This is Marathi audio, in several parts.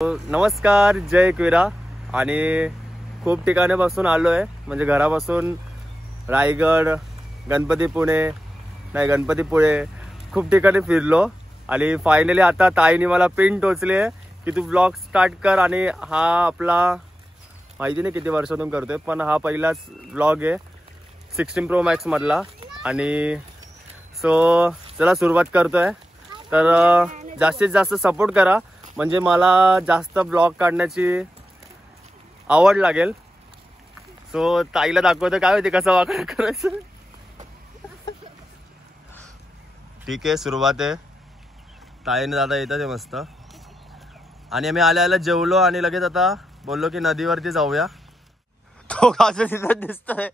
नमस्कार, जय एकविरा. आणि खूप ठिकाणापासून आलो आहे, म्हणजे घरापासून रायगड, गणपतीपुळे, खूप ठिकाणी फिरलो. आणि फायनली आता ताईने मला पिन टोचली आहे की तू ब्लॉग स्टार्ट कर. आणि हा आपला माहिती नाही किती वर्षातून करतोय, पण हा पहिलाच ब्लॉग आहे 16 Pro Max मधला. आणि सो चला सुरुवात करतोय. तर जास्तीत जास्त सपोर्ट करा, म्हणजे मला जास्त ब्लॉग काढण्याची आवड लागेल. सो ताईला दाखवतो काय होते, कसं वाकडं करायचं. ठीक आहे, सुरुवात आहे. ताईने दादा येतात आहे मस्त. आणि आम्ही आल्या जेवलो आणि लगेच आता बोललो की नदीवरती जाऊया. तो काजू तिथं दिसतोय.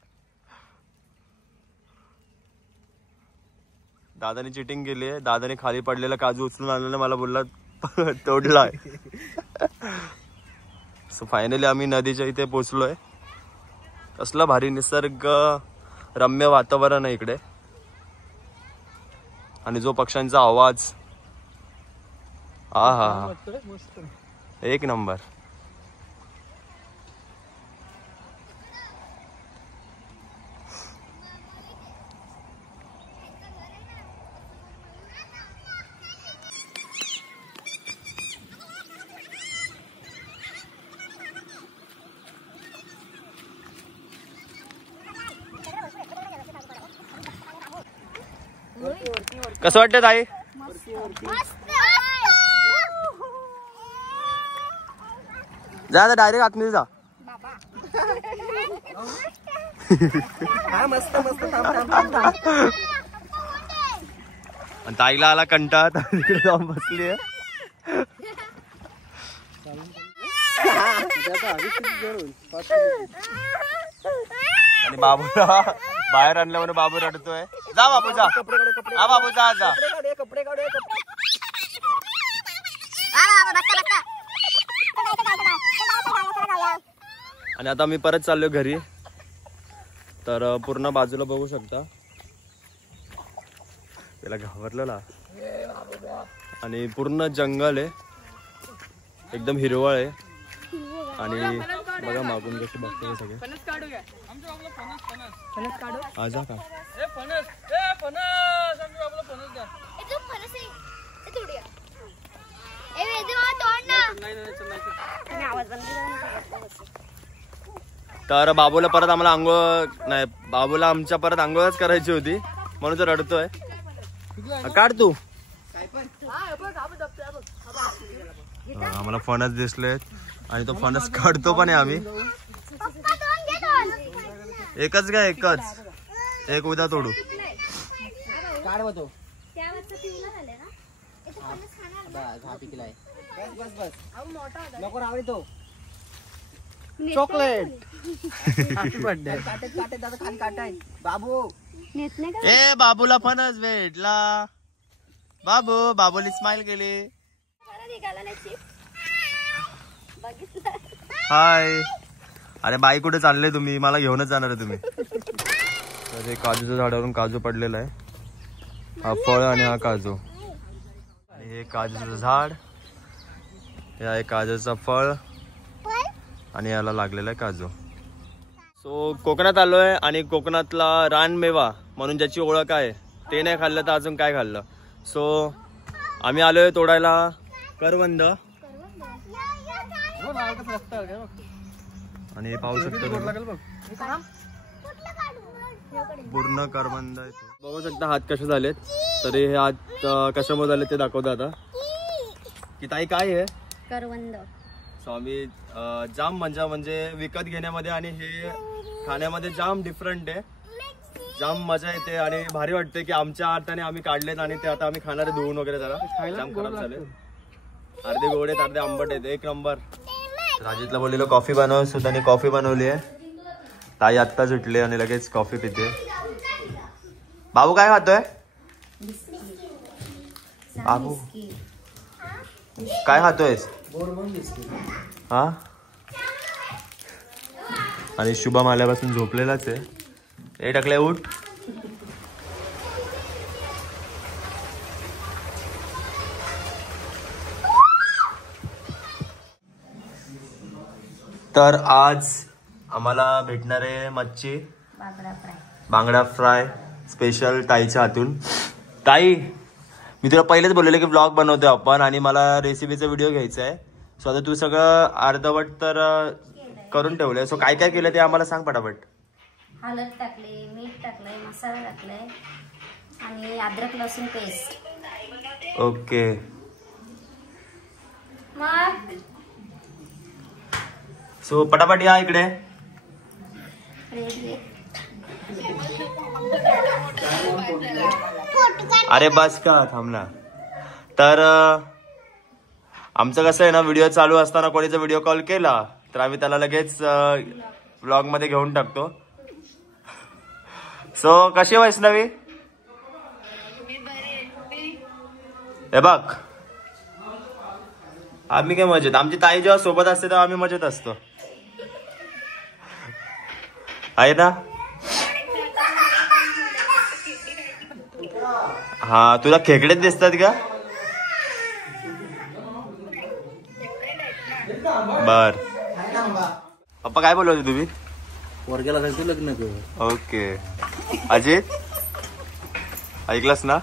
दादाने चिटिंग केली आहे. दादाने खाली पडलेला काजू उचलून आणलेला, मला बोलला तोडलाय. सो फायनली आम्ही नदीच्या इथे पोचलोय. कसलं भारी निसर्ग रम्य वातावरण आहे इकडे. आणि जो पक्ष्यांचा आवाज, हा एक नंबर. कसं वाटतं ताई? जा डायरेक्ट आतमध्ये जा. आणि ताईला आला कंटाळा, तिकडे जाऊन बसली आहे. आणि बाबूला बाहेर आणल्यावर बाबू रडतोय. जा बाबू जा, हा बाबू जा जा. आणि आता मी परत चाललो घरी. तर पूर्ण बाजूला बघू शकता, त्याला घाबरलेला. आणि पूर्ण जंगल आहे, एकदम हिरवळ आहे. आणि बघा मागून कशी बघतोय सगळे. आजा का तर बाबूला परत आम्हाला आंघोळ नाही, बाबूला आमच्या परत आंघोळच करायची होती, म्हणून तो रडतोय. काढ तू. आम्हाला फणस दिसले आणि तो फणस काढतो पण आहे आम्ही. एकच काय, एकच एक उद्या तोडू. चॉकलेट बाबू. ए बाबूला फणस भेटला. बाबू, बाबूली स्माइल केली. हाय. अरे बाई कुठे चालले तुम्ही? मला घेऊनच जाणार आहे तुम्ही. तर हे काजूच्या झाडावरून काजू पडलेला आहे. हा फळ आणि हा काजू. आणि हे काजूचं झाड, हे आहे काजूचं फळ आणि याला लागलेला आहे काजू. सो कोकणात आलोय आणि कोकणातला रानमेवा म्हणून ज्याची ओळख आहे ते नाही खाल्लं तर अजून काय खाल्लं. सो आम्ही आलोय तोडायला करवंद. आणि पाहू शकतो पूर्ण करवंद. बघू शकता हात कसे झालेत. तरी हे हात कशामुळे झाले ते दाखवतो आता. की ताई काय आहे? करवंद. स्वामी जाम मजा, म्हणजे विकत घेण्यामध्ये आणि हे खाण्यामध्ये जाम डिफरंट आहे. जाम मजा येते आणि भारी वाटते की आमच्या हाताने आम्ही काढलेत आणि ते आता आम्ही खाणार आहे धुवून वगैरे. जरा जाम खराब झाले, अर्धे गोड आहेत अर्धे आंबट आहेत. एक नंबर. राजीतला बोललेलो कॉफी बनव, सुद्धा कॉफी बनवली आहे. ताई आत्ताच उठले आणि लगेच कॉफी पिते. बाबू काय खातोय? बाबू काय खातोय? हा. आणि शुभम आल्यापासून झोपलेलाच आहे. ए टाकले उठ. तर आज आम्हाला भेटणार आहे मच्छी बांगडा फ्राय स्पेशल ताईच्या हातून. ताई, मी तुला पहिलेच बोललेलं की ब्लॉग बनवतोय आपण आणि मला रेसिपीचा व्हिडिओ घ्यायचा आहे. सो आता तू सगळं अर्धवट तर करून ठेवलंय. सो काय काय केलं ते आम्हाला सांग पटापट. हळद टाकले, मीठ टाकलंय, मसाला टाकलाय आणि अद्रक लसूण पेस्ट. ओके. मग सो पटापट या इकडे. अरे बस का थांबला. तर आमचं कसं आहे ना, व्हिडिओ चालू असताना कोणीचा व्हिडिओ कॉल केला तर आम्ही त्याला लगेच व्लॉग मध्ये घेऊन टाकतो. सो कशी वैष्णवी? हे बघ, आम्ही काय मजेत. आमची ताई जेव्हा सोबत असते तेव्हा आम्ही मजेत असतो, आहे ना. हा, तुला खेकडेच दिसतात का? बर. पप्पा काय बोलत होते तुम्ही? वर्गाला जायचं लग्न कर. ओके. अजित ऐकलंस ना.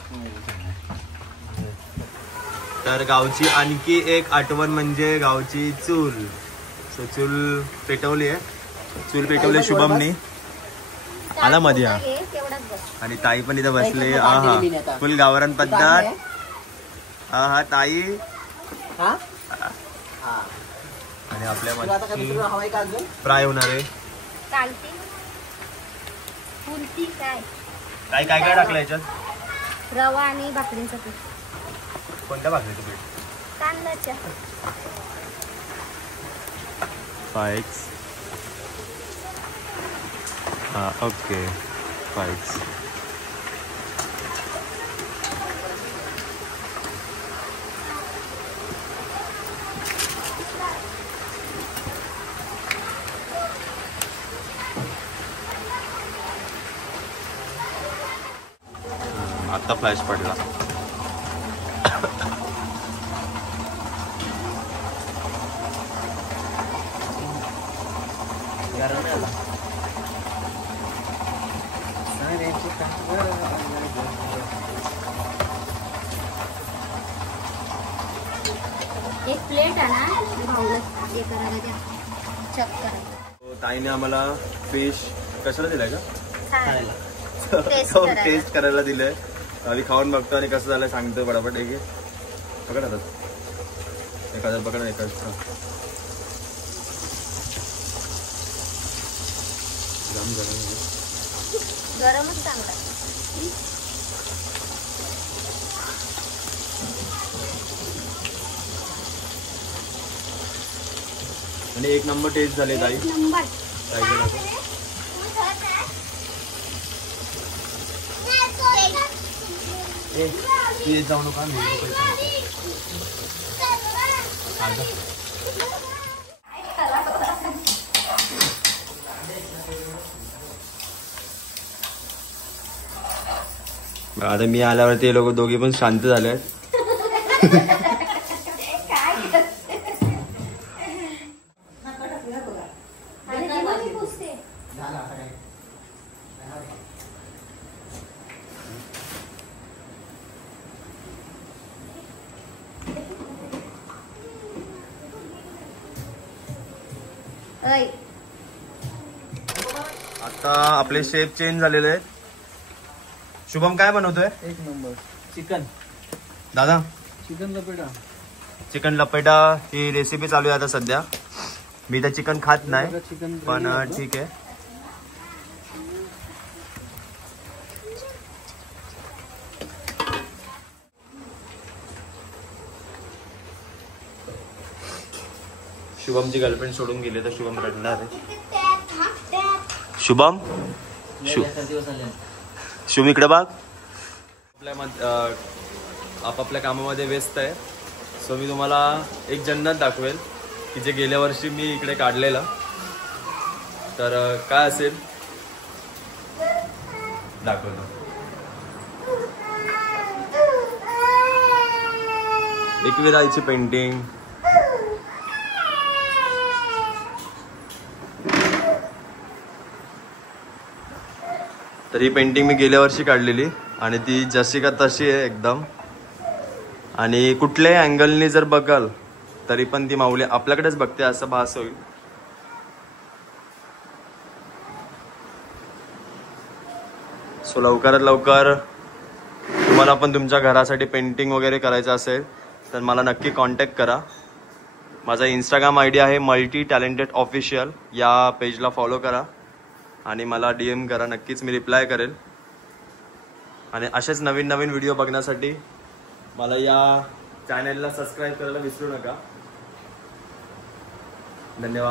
तर गावची आणखी एक आठवण म्हणजे गावची चूल. सो चूल पेटवली आहे. चूल पेटवली शुभमनी. आला मध्ये हा. आणि ताई पण इथं बसले. हा, फुल गावरान पद्धत. हा हा ताई. आणि आपल्या मच्छी फ्राय होणार आहे. काय काय काय टाकलं याच्यात? रवा आणि भाकरीचं पीठ. कोणत्या भाकरीचं पीठ? तांदळाच्या. फाईक्स. हा ओके. फाईक्स. आता फ्लॅश पडला. एक प्लेट आहे ना, भाऊला हे करायला द्या, चप करायला. ताईने आम्हाला फिश कशाला दिलाय का? टेस्ट करायला दिलंय. आम्ही खाऊन बघतो आणि कसं झालं सांगतो पटापट. एक पकड आता. एखादा पकड एखादा. गरमच चांगला. आणि एक नंबर टेस्ट झाले ताई. जाऊ नका. आता मी आल्यावर ते लोक दोघे पण शांत झाले. आता आपले शेफ चेंज झालेले आहेत. शुभम काय बनवतोय? एक नंबर चिकन. दादा चिकन लपेटा. चिकन लपेटा ही रेसिपी चालू आहे आता सध्या. मी तर चिकन खात नाही पण ठीक आहे. शुभमची गर्लफ्रेंड सोडून गेली तर शुभम रडणार आहे. शुभम शुभ इकडे बघ. आपापल्या कामामध्ये व्यस्त आहे. सो मी तुम्हाला एक जन्नत दाखवेल की जे गेल्या वर्षी मी इकडे काढलेलं. तर काय असेल दाखवतो. एकविराईची पेंटिंग. तर ही पेंटिंग मी गेल्या वर्षी काढलेली आणि ती जशी का तशी आहे एकदम. आणि कुठल्याही अँगलनी जर बघाल तरी पण ती माऊली आपल्याकडेच बघते असं भास होईल. सो लवकरात लवकर तुम्हाला पण तुमच्या घरासाठी पेंटिंग वगैरे करायचं असेल तर मला नक्की कॉन्टॅक्ट करा. माझा इंस्टाग्राम ID आहे मल्टी टॅलेंटेड ऑफिशियल. या पेजला फॉलो करा आणि मला DM करा, नक्कीच मी रिप्लाय करेल. आणि असेच नवीन नवीन व्हिडिओ बघण्यासाठी मला या चॅनलला सबस्क्राईब करायला विसरू नका. धन्यवाद.